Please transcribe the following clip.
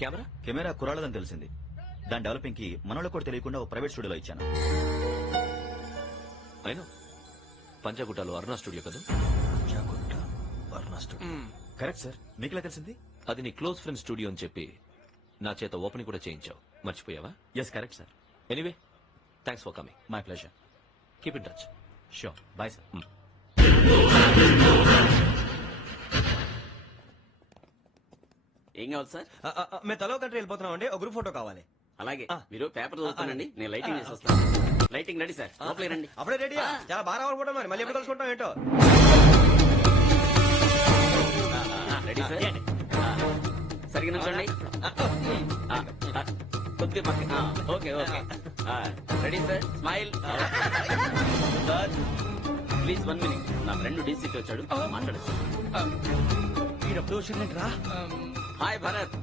Camera camera కురాలదని తెలిసింది. దాని developing కి మనలో కూడా తెలియకుండా ఒక ప్రైవేట్ స్టూడియోలో ఇచ్చాను. అయినా పంజాగుట్టలో అరుణ స్టూడియో కదా? Correct sir. మీకు ఎలా తెలిసింది? అది నీ క్లోజ్ ఫ్రెండ్ స్టూడియో అని చెప్పి నా చేత ఓపెనింగ్ కూడా చేయించావు. మర్చిపోయావా? Yes correct sir. Anyway thanks for coming. My pleasure. Keep in touch. Sure. Bye sir. ఏం కావాలి సార్? మేము తలో కంట్రీ వెళ్ళిపోతున్నాం అండి. ఒక గ్రూప్ ఫోటో కావాలి. అలాగే మీరు పేపర్ చదువుతానండి, నేను లైటింగ్ చేసి వస్తాను. లైటింగ్ రెడీ సార్, లోపలికి రండి. అప్పుడే రెడీ? చాలా బాగా రావాలి ఫోటో. మరి మళ్ళీ ఎప్పుడు కలుసుకుంటాం ఏంటో. Ready sir? సరిగ్గా నుంచోండి. కొద్దిగా పక్క. Okay okay. Ready sir? Smile. Please 1 minute. నా ఫ్రెండ్ డీసీకి వచ్చాడు, మాట్లాడచ్చు. హాయ్ భరత్,